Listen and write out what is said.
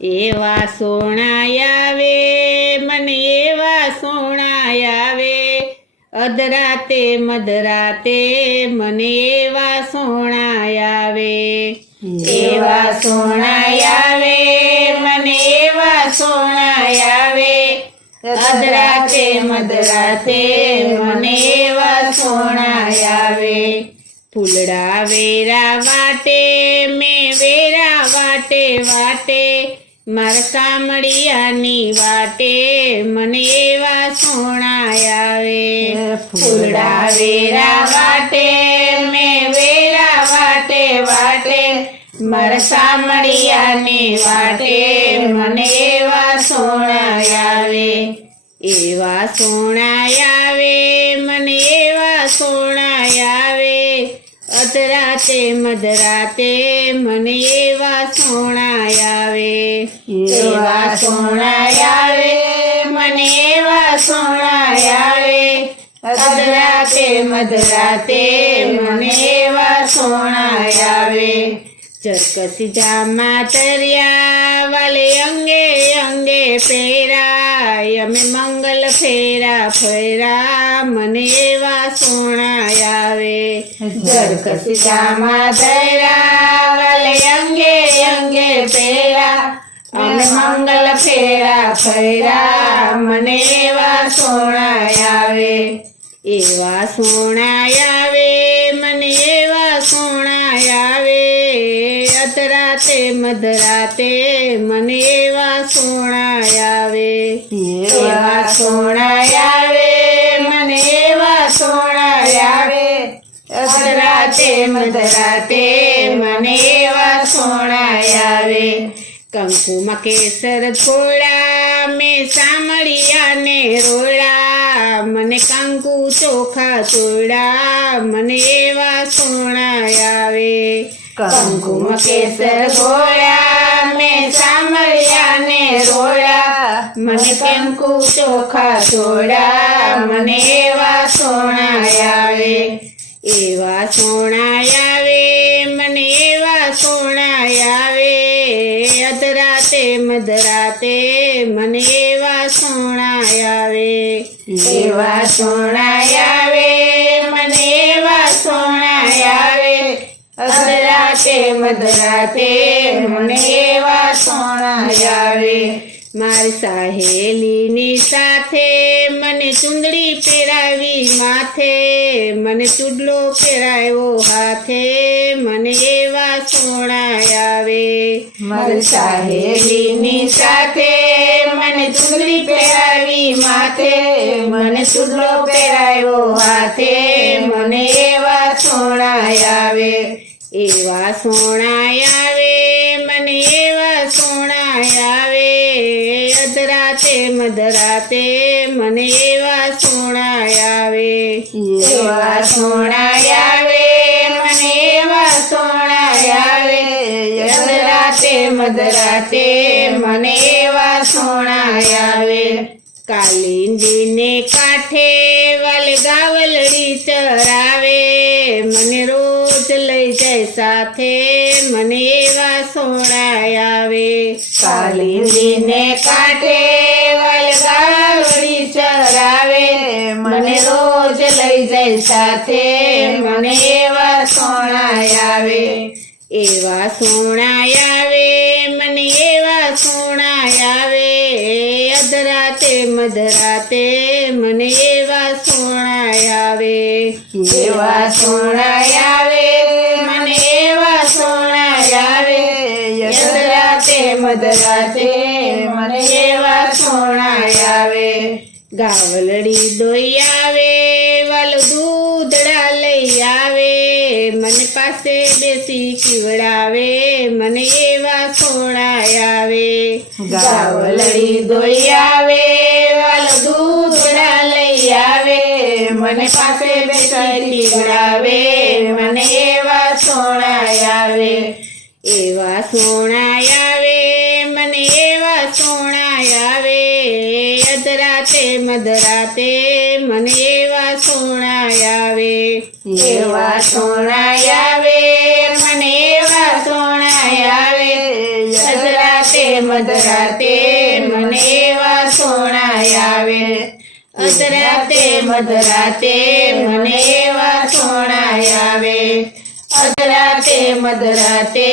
એવા સોણાય આવે મને એવા સોણાય આવે અધરાતે મધરાતે મને એવા સોણાય આવે એવા સોણાય આવે મને એવા સોણાય આવે અધરાતે મધરાતે મને એવા સોણાય આવે ફૂલડા વેરા વાટે મેં વેરા વાટે વાટે મારા કામળિયાની વાટે મને એવા સોણાય આવે ફૂલડા વેરા વાટે મેં વેરા વાટે વાટે મારા કામળિયાની વાટે મને એવા સોણાય આવે એવા સોણાય આવે મને એવા સોણાય આવે અધરાતે મધરાતે મને એવા સોણાય આવે એવા સોણાય આવે મને એવા સોણાય આવે અધરાતે મધરાતે મને એવા સોણાય આવે ચરકસી જામા તર્યા વાલે અંગે અંગે પહેરાય અમે મંગલ ફેરા ફેરા મને એવા સોણાય આવે ચરકસી જામા તર્યા વાલે અંગે અંગે પહેરા અમે મંગલ ફેરા ફેરા મને એવા સોણાય આવે એવા સોણાય આવે મને એવા સોણાય આવે અધરાતે મધરાતે મને એવા સોણાય આવે એવા સોણાય આવે મને એવા સોણાય આવે અધરાતે મધરાતે મને એવા સોણાય આવે કંકુમાં કેસર થોડા મેં સામળિયાને રોડા મને કંકુ ચોખા ચોડા મને એવા સોણાય આવે કંકુમાં કેસર ઘોડા મેં સામળિયાને રોડા મને કંકુ ચોખા ચોડા મને એવા સોણાય આવે એવા સોણાય આવે મને એવા સોણાય આવે અધરાતે મધરાતે મને એવા સોણાય આવે એવા સોણાય આવે મને એવા સોણાય આવે અધરાતે મધરાતે મને એવા સોણાય આવે મારી સહેલીની સાથે મને ચૂંદડી પહેરાવી માથે મને ચૂડલો પહેરાવ્યો હાથે મને એવા સોણાય આવે મારી સહેલીની સાથે મને ચૂંદડી પહેરાવી માથે મને ચૂડલો પહેરાવ્યો હાથે મને એવા સોણાય આવે એવા સોણાય આવે મને એવા સોણાય આવે અધરાતે મધરાતે મને એવા સોણાય આવે એવા સોણાય આવે મને એવા સોણાય આવે અધરાતે મધરાતે મને એવા સોણાય આવે કાલિંદીને કાંઠે વાલે ગાવલડી ચરાવે મને રોજ લઈ જાય સાથે મને એવા સોણાય આવે કાલિંદીને કાંઠે વાલે ગાવલડી ચરાવે મને રોજ લઈ જાય સાથે મને એવા સોણાય આવે એવા સોણાય આવે મને એવા સોણાય આવે અધરાતે મધરાતે મને એવા સોણાય આવે એવા સોણાય આવે મને એવા સોણાય આવે અધરાતે મધરાતે મને એવા સોણાય આવે ગાવલડી દોઈ આવે વાલો દૂધડા લઈ આવે મને પાસે બેસી પીવડાવે મને એવા સોણાય આવે ગાવલડી દોઈ આવે વાલો દૂધડા લઈ આવે મને પાસે બેસી પીવડાવે મને એવા સોણાય આવે એવા સોણાય આવે મને એવા સોણાય આવે અધરાતે મધરાતે મને એવા સોણાય આવે એવા સોણાય આવે મને એવા સોણાય આવે અધરાતે મધરાતે મને એવા સોણાય આવે અધરાતે મધરાતે મને એવા સોણાય આવે અધરાતે મધરાતે